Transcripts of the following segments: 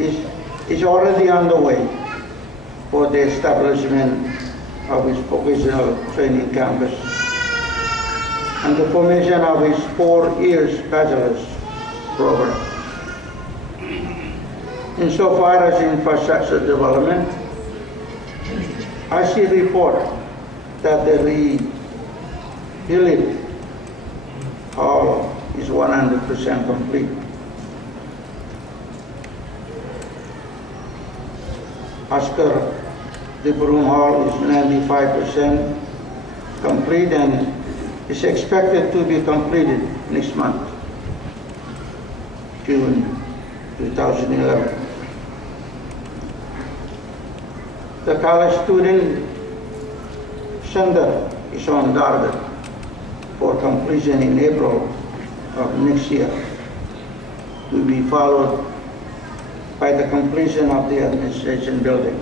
is already underway for the establishment of its vocational training campus and the formation of its 4 years bachelor's program. Insofar as infrastructure development, I see a report that the rebuilt hall is 100% complete. Oscar the Broom Hall is 95% complete and is expected to be completed next month, June 2011. The college student center is on target for completion in April of next year, to be followed by the completion of the administration building.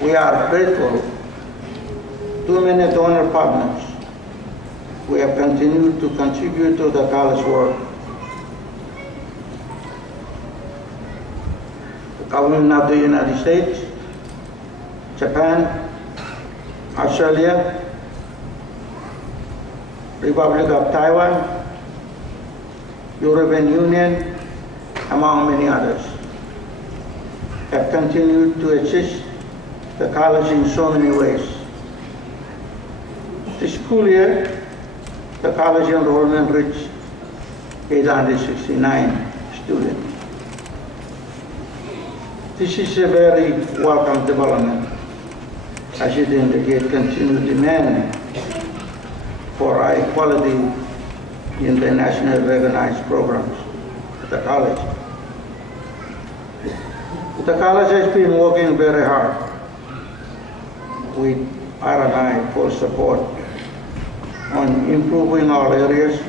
We are grateful to many donor partners who have continued to contribute to the college work. The government of the United States, Japan, Australia, Republic of Taiwan, European Union, among many others, have continued to assist the college in so many ways. This school year, the college enrollment reached 869 students. This is a very welcome development, as it indicates continued demand for high quality in the nationally recognized programs at the college. The college has been working very hard with R&I for support on improving all areas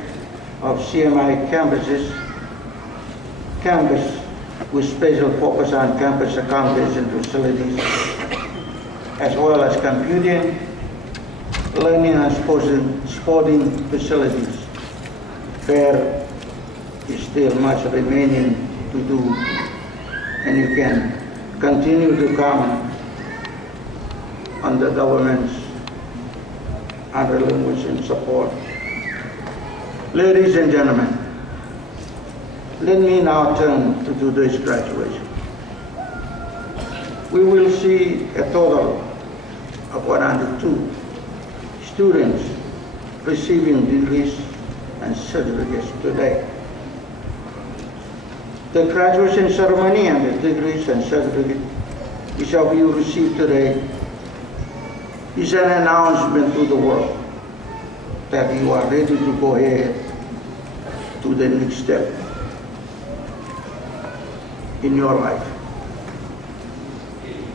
of CMI campuses, campus with special focus on campus accommodation facilities, as well as computing, learning and sporting facilities. There is still much remaining to do, and you can continue to count on the government's unrelenting support. Ladies and gentlemen, let me now turn to today's graduation. We will see a total of 102 students receiving degrees and certificates today. The graduation ceremony and the degrees and certificates which of you received today is an announcement to the world that you are ready to go ahead to the next step in your life.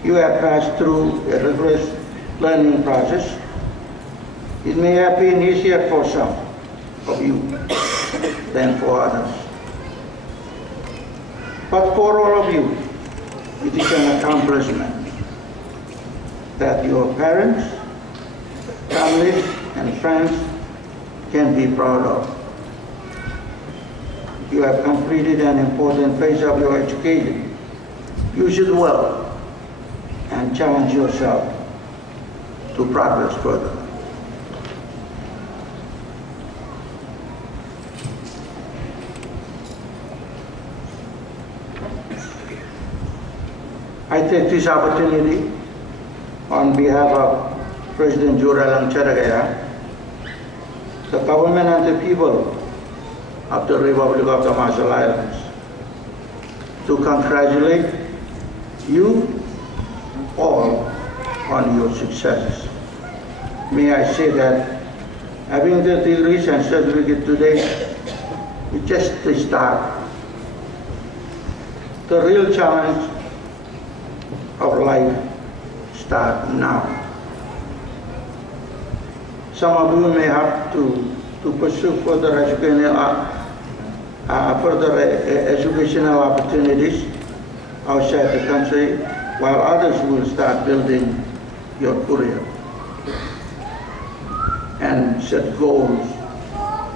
You have passed through a rigorous learning process. It may have been easier for some of you than for others. But for all of you, it is an accomplishment that your parents, families, and friends can be proud of. You have completed an important phase of your education. Use it well and challenge yourself to progress further. I take this opportunity on behalf of President Jerammon, the government and the people of the Republic of the Marshall Islands, to congratulate you all on your successes. May I say that having the degrees and certificate today is just the start. The real challenge of life starts now. Some of you may have to pursue further educational opportunities outside the country, while others will start building your career and set goals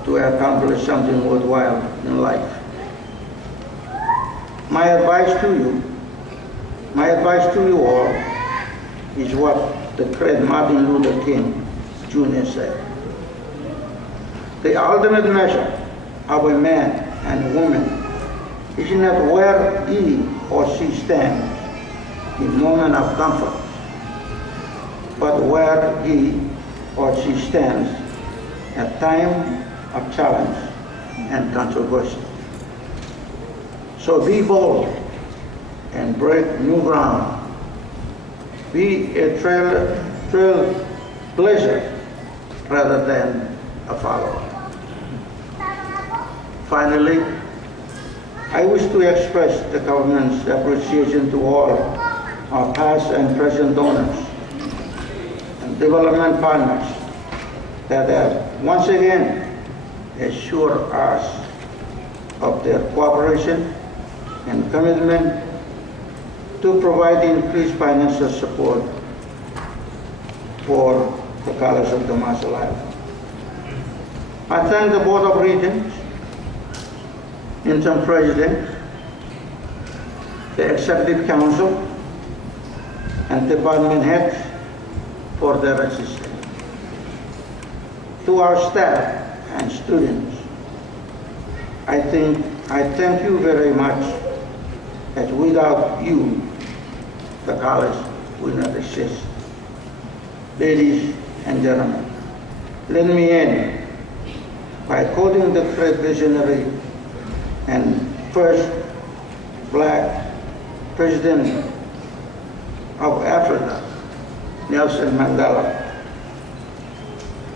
to accomplish something worthwhile in life. My advice to you all is what the great Martin Luther King Jr. said. The ultimate measure of a man and a woman is not where he or she stands in moment of comfort, but where he or she stands at time of challenge and controversy. So be bold and break new ground. Be a trailblazer rather than a follower. Finally, I wish to express the government's appreciation to all our past and present donors and development partners that have once again assured us of their cooperation and commitment to provide increased financial support for the College of the Martial Arts. I thank the Board of Regents, Interim President, the Executive Council, and department heads for their assistance. To our staff and students, I thank you very much, as without you, the college will not exist. Ladies and gentlemen, let me end by quoting the great visionary and first black president of Africa, Nelson Mandela,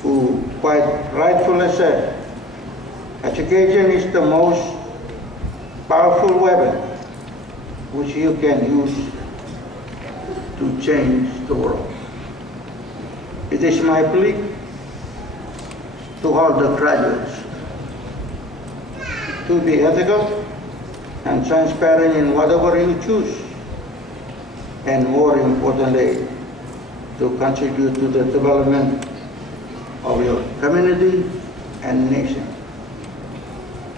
who quite rightfully said, education is the most powerful weapon which you can use to change the world. It is my plea to all the graduates to be ethical and transparent in whatever you choose, and more importantly, to contribute to the development of your community and nation.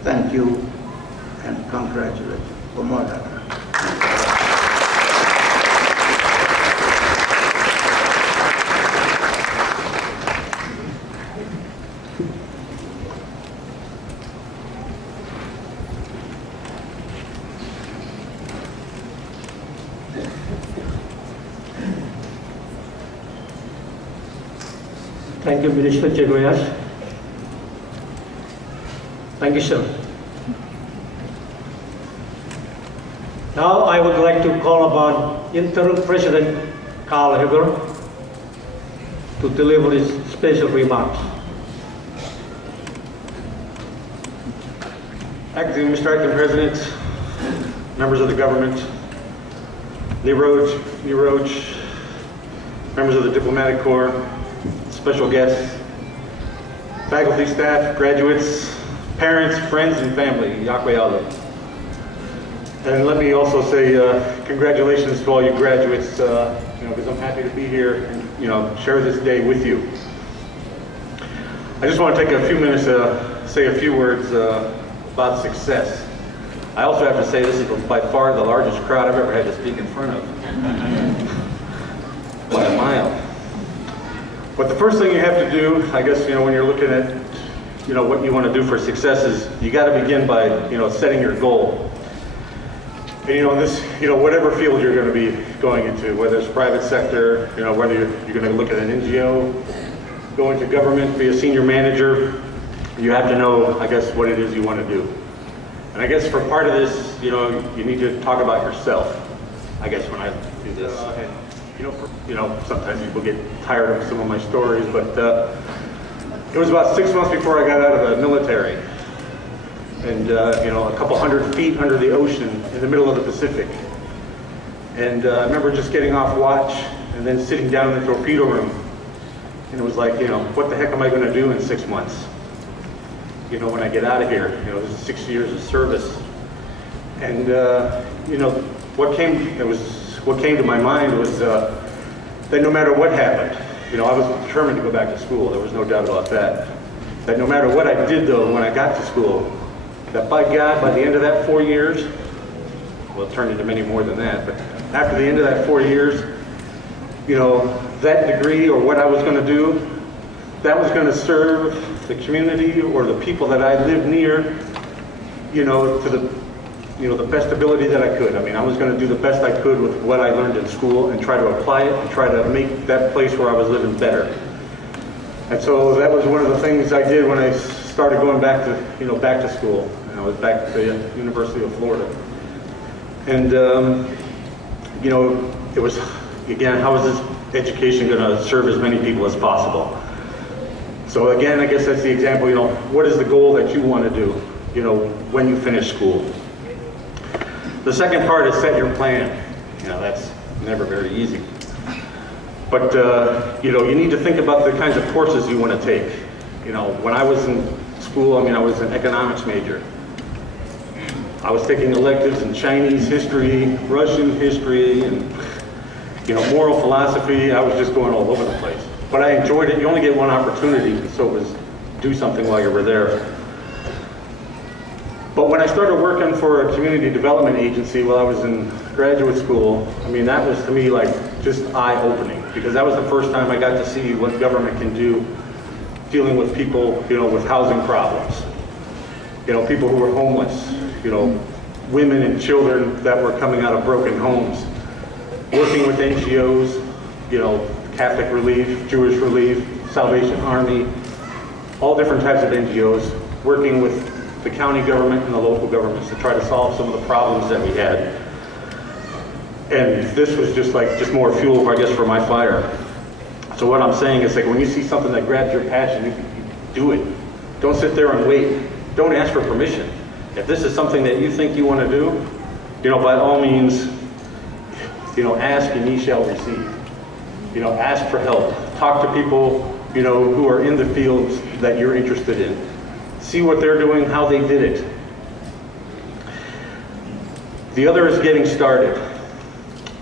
Thank you and congratulations. Thank you, Minister Jegoyas. Thank you, sir. Now I would like to call upon Interim President Carl Heber to deliver his special remarks. Acting Mr. Acting President, members of the government, Niroj, members of the Diplomatic Corps, special guests, faculty, staff, graduates, parents, friends, and family, Yakwe Ale. And let me also say congratulations to all you graduates, because I'm happy to be here and share this day with you. I just want to take a few minutes to say a few words about success. I also have to say this is by far the largest crowd I've ever had to speak in front of, by a mile. But the first thing you have to do, I guess, when you're looking at, what you want to do for success is you got to begin by, setting your goal. And, in this, whatever field you're going to be going into, whether it's private sector, whether you're going to look at an NGO, go into government, be a senior manager, you have to know, I guess, what it is you want to do. And I guess for part of this, you need to talk about yourself, I guess, when I do this. Sometimes people get tired of some of my stories, but it was about 6 months before I got out of the military. And, a couple hundred feet under the ocean in the middle of the Pacific. And I remember just getting off watch and then sitting down in the torpedo room. And it was like, what the heck am I going to do in 6 months? When I get out of here, this is 6 years of service. And, what came to my mind was that no matter what happened, I was determined to go back to school. There was no doubt about that. That no matter what I did, though, when I got to school, that by God, by the end of that 4 years, Well, it turned into many more than that. But after the end of that 4 years, you know, that degree or what I was going to do, that was going to serve the community or the people that I lived near, you know, to the, you know, the best ability that I could. I mean, I was going to do the best I could with what I learned in school and try to apply it and try to make that place where I was living better. And so that was one of the things I did when I started going back to, you know, back to school. And I was back at the University of Florida. And, you know, it was, again, how is this education going to serve as many people as possible? So again, I guess that's the example, you know, what is the goal that you want to do, you know, when you finish school? The second part is set your plan. You know, that's never very easy. But, you know, you need to think about the kinds of courses you want to take. You know, when I was in school, I mean, I was an economics major. I was taking electives in Chinese history, Russian history, and, you know, moral philosophy. I was just going all over the place. But I enjoyed it. You only get one opportunity, so it was do something while you were there. But when I started working for a community development agency while I was in graduate school, I mean, that was to me like just eye-opening, because that was the first time I got to see what government can do dealing with people, you know, with housing problems. You know, people who were homeless, you know, women and children that were coming out of broken homes, working with NGOs, you know, Catholic Relief, Jewish Relief, Salvation Army, all different types of NGOs, working with the county government and the local governments to try to solve some of the problems that we had. And this was just more fuel, I guess, for my fire. So what I'm saying is, like, when you see something that grabs your passion, you do it. Don't sit there and wait. Don't ask for permission. If this is something that you think you want to do, you know, by all means, you know, ask and ye shall receive. You know, ask for help. Talk to people, you know, who are in the fields that you're interested in. See what they're doing, how they did it. The other is getting started.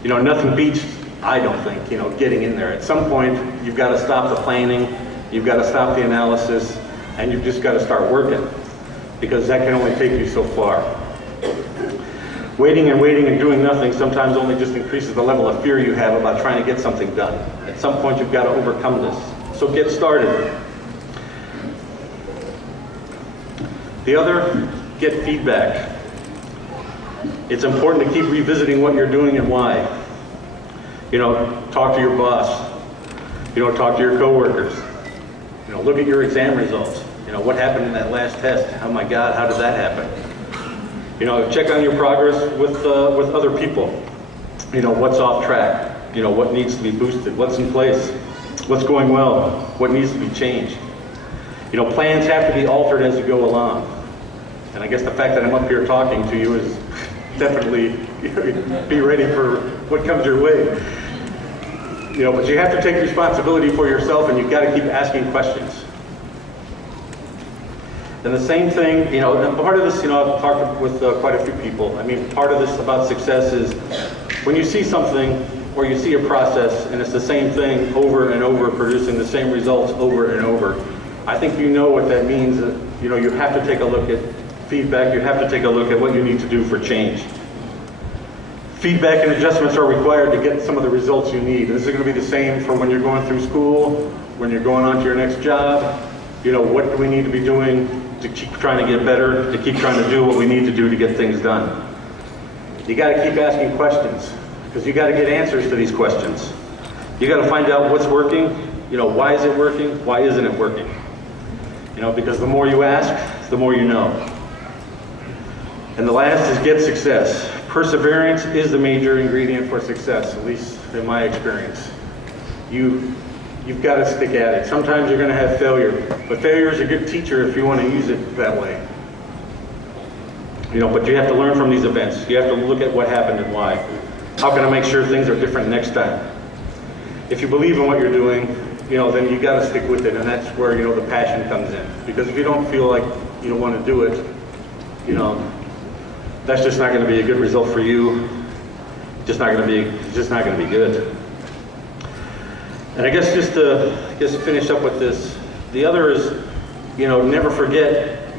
You know, nothing beats, I don't think, you know, getting in there. At some point, you've got to stop the planning, you've got to stop the analysis, and you've just got to start working, because that can only take you so far. Waiting and waiting and doing nothing sometimes only just increases the level of fear you have about trying to get something done. At some point, you've got to overcome this. So get started. The other, get feedback. It's important to keep revisiting what you're doing and why. You know, talk to your boss. You know, talk to your coworkers. You know, look at your exam results. You know, what happened in that last test? Oh my God, how did that happen? You know, check on your progress with other people. You know, what's off track? You know, what needs to be boosted? What's in place? What's going well? What needs to be changed? You know, plans have to be altered as you go along. And I guess the fact that I'm up here talking to you is definitely, be ready for what comes your way. You know, but you have to take responsibility for yourself, and you've got to keep asking questions. And the same thing, you know, and part of this, you know, I've talked with quite a few people. I mean, part of this about success is when you see something or you see a process and it's the same thing over and over, producing the same results over and over, I think you know what that means. You know, you have to take a look at feedback. You have to take a look at what you need to do for change. Feedback and adjustments are required to get some of the results you need. This is going to be the same for when you're going through school, when you're going on to your next job. You know, what do we need to be doing to keep trying to get better, to keep trying to do what we need to do to get things done? You got to keep asking questions, because you got to get answers to these questions. You got to find out what's working. You know, why is it working? Why isn't it working? You know, because the more you ask, the more you know. And the last is get success. Perseverance is the major ingredient for success, at least in my experience. You've got to stick at it. Sometimes you're going to have failure, but failure is a good teacher if you want to use it that way. You know, but you have to learn from these events. You have to look at what happened and why. How can I make sure things are different next time? If you believe in what you're doing, you know, then you got to stick with it, and that's where, you know, the passion comes in. Because if you don't feel like you don't want to do it, you know, that's just not going to be a good result for you. It's just not going to be good. And I guess just to finish up with this, the other is, you know, never forget,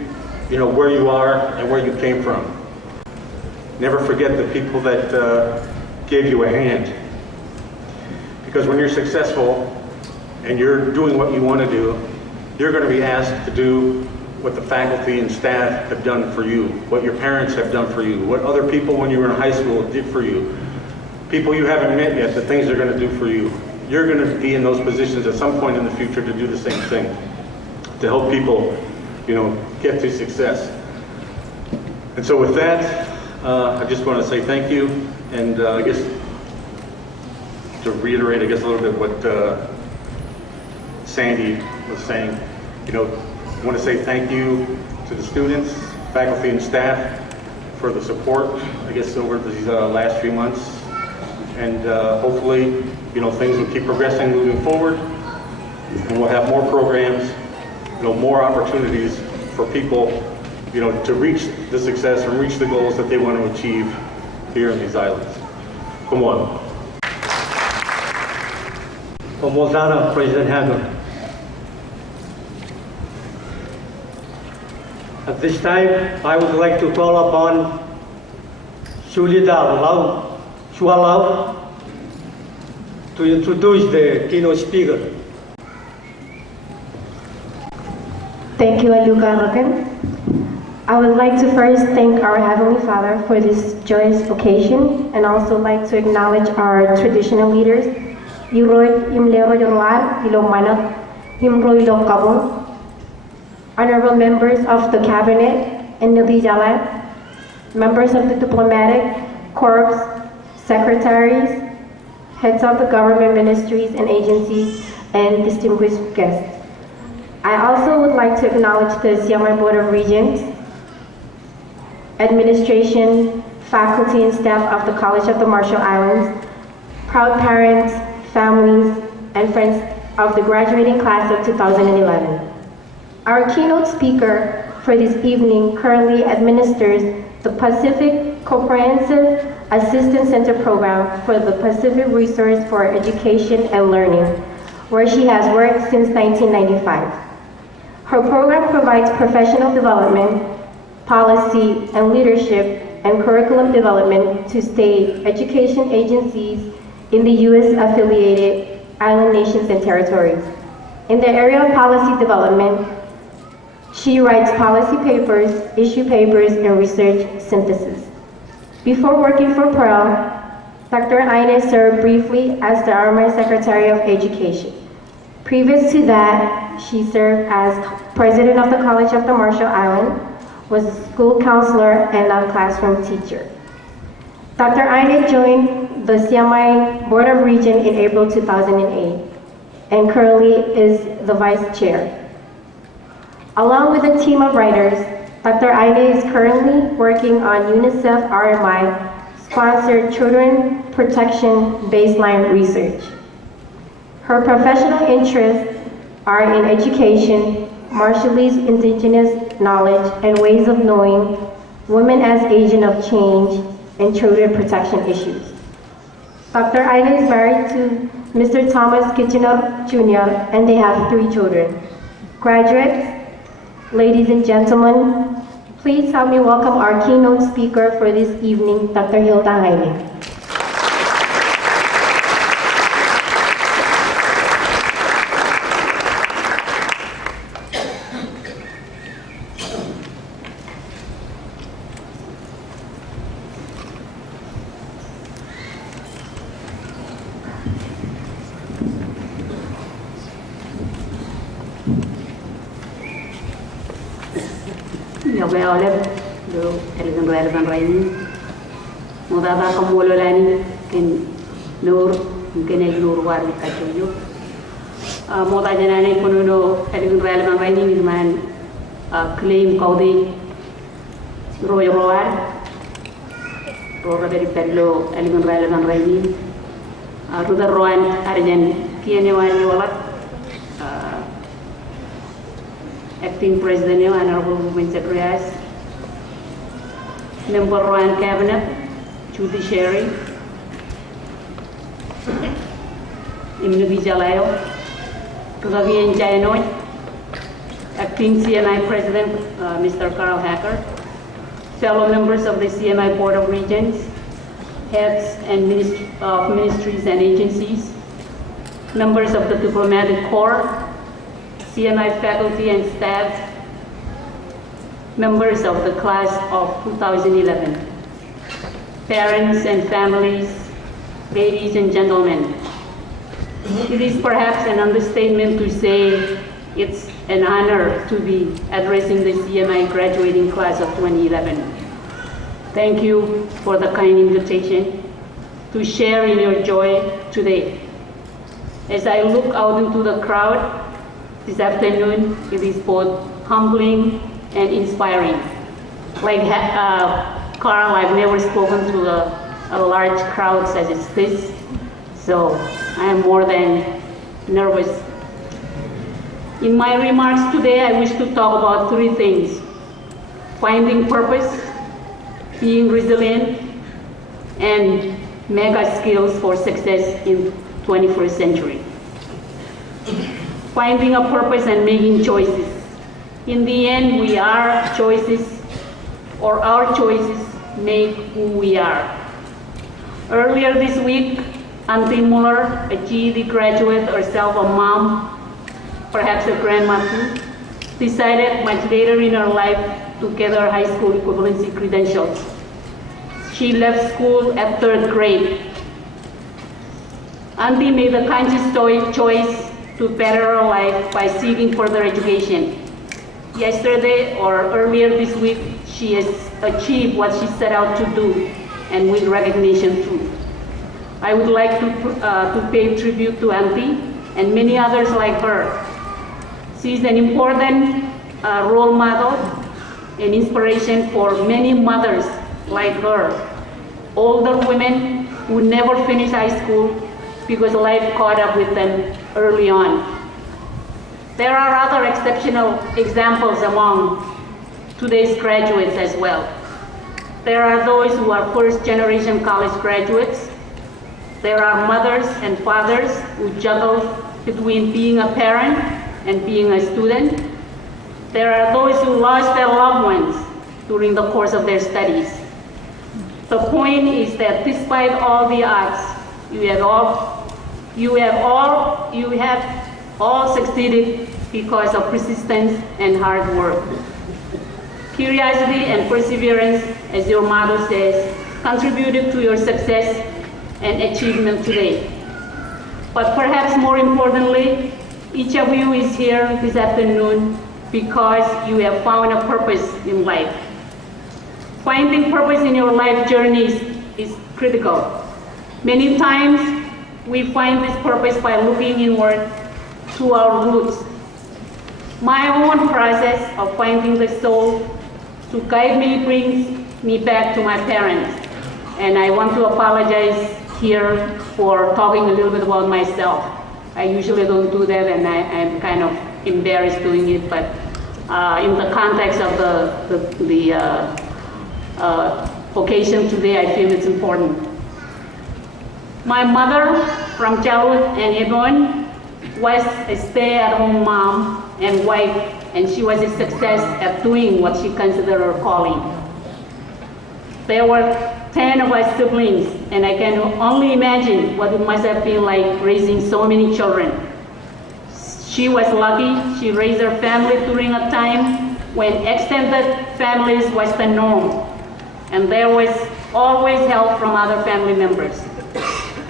you know, where you are and where you came from. Never forget the people that gave you a hand. Because when you're successful and you're doing what you want to do, you're going to be asked to do what the faculty and staff have done for you, what your parents have done for you, what other people when you were in high school did for you, people you haven't met yet, the things they're going to do for you. You're going to be in those positions at some point in the future to do the same thing, to help people, get to success. And so with that, I just want to say thank you, and I guess to reiterate, a little bit what Sandy was saying, I want to say thank you to the students, faculty, and staff for the support, over these last few months. And hopefully, things will keep progressing moving forward, and we'll have more programs, more opportunities for people, to reach the success and reach the goals that they want to achieve here in these islands. Come on. Komozana, President Hager. At this time, I would like to call upon Shualau to introduce the keynote speaker. Thank you, Aluka. I would like to first thank our Heavenly Father for this joyous occasion, and also like to acknowledge our traditional leaders, honorable members of the cabinet and the members of the diplomatic corps, secretaries, heads of the government ministries and agencies, and distinguished guests. I also would like to acknowledge the Jerammon Board of Regents, administration, faculty, and staff of the College of the Marshall Islands, proud parents, families, and friends of the graduating class of 2011. Our keynote speaker for this evening currently administers the Pacific Comprehensive Assistance Center Program for the Pacific Resource for Education and Learning, where she has worked since 1995. Her program provides professional development, policy and leadership, and curriculum development to state education agencies in the U.S. affiliated island nations and territories. In the area of policy development, she writes policy papers, issue papers, and research synthesis. Before working for Pearl, Dr. Kijiner served briefly as the Army Secretary of Education. Previous to that, she served as president of the College of the Marshall Islands, was a school counselor and a classroom teacher. Dr. Kijiner joined the Jerammon Board of Regents in April 2008 and currently is the vice chair. Along with a team of writers, Dr. Kijiner is currently working on UNICEF RMI sponsored children protection baseline research. Her professional interests are in education, Marshallese indigenous knowledge and ways of knowing, women as agent of change, and children protection issues. Dr. Kijiner is married to Mr. Thomas Kitchener Jr. and they have 3 children. Graduates, ladies and gentlemen, please help me welcome our keynote speaker for this evening, Dr. Hilda Kijiner. relevant rain mudada kamulo lani kin nur mungkin nur war kacuyo moda janane kuno relevant rain man claim kaudi royo war roga dari perlo relevant rain ruda roan arjan kiene wani wala acting president honorable women secretaries, member Royal Cabinet, Judiciary, Imnugi Jalayo, Tugavian Jainoy, acting CNI President Mr. Carl Hacker, fellow members of the CMI Board of Regents, heads and ministries and agencies, members of the Diplomatic Corps, CMI faculty and staff, members of the class of 2011, parents and families, ladies and gentlemen. It is perhaps an understatement to say it's an honor to be addressing the CMI graduating class of 2011. Thank you for the kind invitation to share in your joy today. As I look out into the crowd this afternoon, it is both humbling and inspiring. Like Carl, I've never spoken to a large crowd such as this, so I am more than nervous. In my remarks today, I wish to talk about three things: finding purpose, being resilient, and mega skills for success in 21st century. Finding a purpose and making choices. In the end, we are choices, or our choices make who we are. Earlier this week, Auntie Muller, a GED graduate, herself a mom, perhaps a grandma too, decided much later in her life to get her high school equivalency credentials. She left school at 3rd grade. Auntie made a conscious choice to better her life by seeking further education. Yesterday or earlier this week, she has achieved what she set out to do, and with recognition too. I would like to pay tribute to Auntie and many others like her. She is an important role model and inspiration for many mothers like her, older women who never finished high school because life caught up with them early on. There are other exceptional examples among today's graduates as well. There are those who are first-generation college graduates. There are mothers and fathers who juggle between being a parent and being a student. There are those who lost their loved ones during the course of their studies. The point is that despite all the odds, you have all succeeded because of persistence and hard work. Curiosity and perseverance, as your motto says, contributed to your success and achievement today. But perhaps more importantly, each of you is here this afternoon because you have found a purpose in life. Finding purpose in your life journey is critical. Many times we find this purpose by looking inward to our roots. My own process of finding the soul to guide me brings me back to my parents. And I want to apologize here for talking a little bit about myself. I usually don't do that, and I'm kind of embarrassed doing it, but in the context of the occasion today, I feel it's important. My mother from childhood and Ebon was a stay-at-home mom and wife, and she was a success at doing what she considered her calling. There were 10 of us siblings, and I can only imagine what it must have been like raising so many children. She was lucky. She raised her family during a time when extended families was the norm, and there was always help from other family members.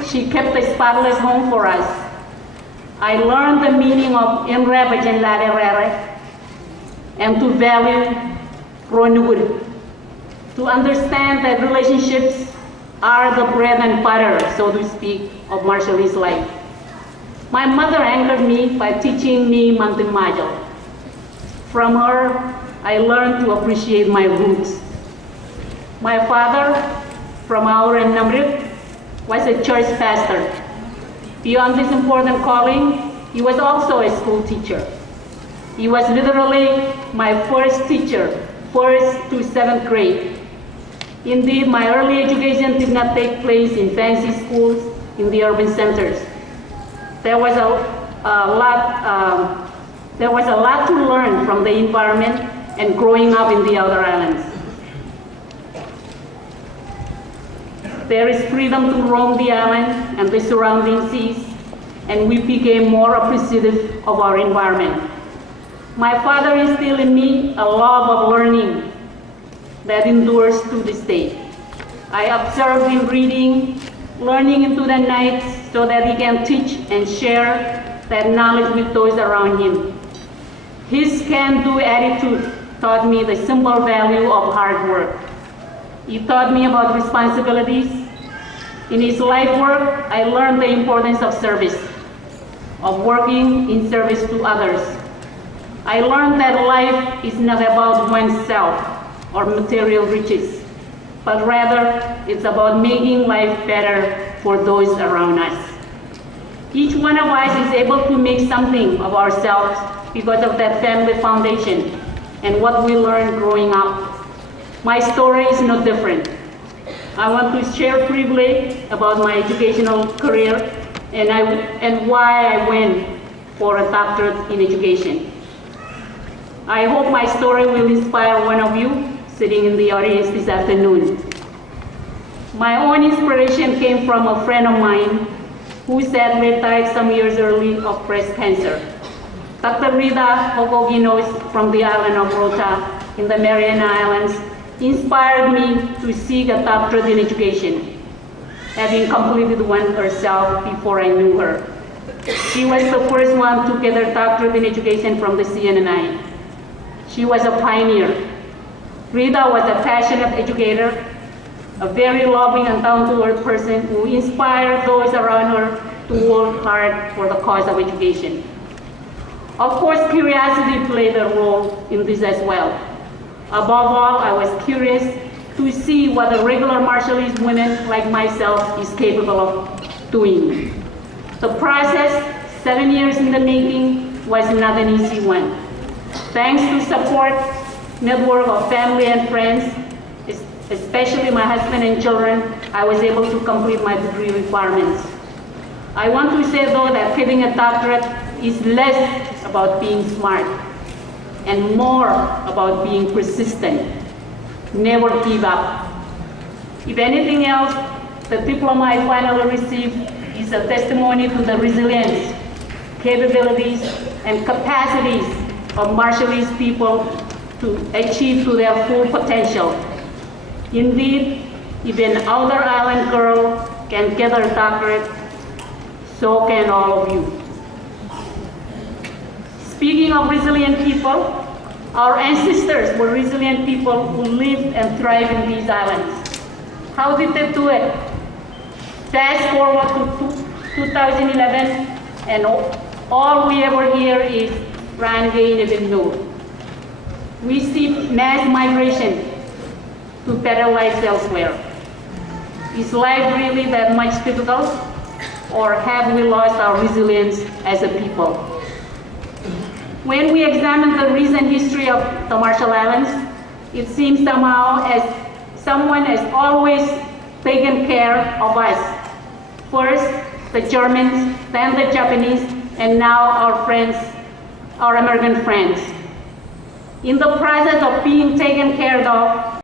She kept a spotless home for us. I learned the meaning of Inrabajan Laderere and to value Ronugur, to understand that relationships are the bread and butter, so to speak, of Marshallese life. My mother anchored me by teaching me Mantimajo. From her, I learned to appreciate my roots. My father, from Aur and Namrit, was a church pastor. Beyond this important calling, he was also a school teacher. He was literally my first teacher, 1st to 7th grade. Indeed, my early education did not take place in fancy schools in the urban centers. There was a lot to learn from the environment and growing up in the outer islands. there is freedom to roam the island and the surrounding seas, and we became more appreciative of our environment. My father instilled in me a love of learning that endures to this day. I observed him reading, learning into the night so that he can teach and share that knowledge with those around him. His can-do attitude taught me the simple value of hard work. He taught me about responsibilities. In his life work, I learned the importance of service, of working in service to others. I learned that life is not about oneself or material riches, but rather it's about making life better for those around us. Each one of us is able to make something of ourselves because of that family foundation and what we learned growing up. My story is no different. I want to share briefly about my educational career and why I went for a doctorate in education. I hope my story will inspire one of you sitting in the audience this afternoon. My own inspiration came from a friend of mine who sadly died some years early of breast cancer. Dr. Rita Hokoginos from the island of Rota in the Mariana Islands inspired me to seek a doctorate in education, having completed one herself before I knew her. She was the first one to get a doctorate in education from the CNNI. She was a pioneer. Rita was a passionate educator, a very loving and down-to-earth person who inspired those around her to work hard for the cause of education. Of course, curiosity played a role in this as well. Above all, I was curious to see what a regular Marshallese woman like myself is capable of doing. The process, 7 years in the making, was not an easy one. Thanks to support network of family and friends, especially my husband and children, I was able to complete my degree requirements. I want to say though that getting a doctorate is less about being smart and more about being persistent. Never give up. If anything else, the diploma I finally received is a testimony to the resilience, capabilities, and capacities of Marshallese people to achieve to their full potential. Indeed, if an outer island girl can get her doctorate, so can all of you. Speaking of resilient people, our ancestors were resilient people who lived and thrived in these islands. How did they do it? Fast forward to 2011, and all we ever hear is Rangay. We see mass migration to better lives elsewhere. Is life really that much difficult, or have we lost our resilience as a people? When we examine the recent history of the Marshall Islands, it seems somehow as someone has always taken care of us. First, the Germans, then the Japanese, and now our friends, our American friends. In the process of being taken care of,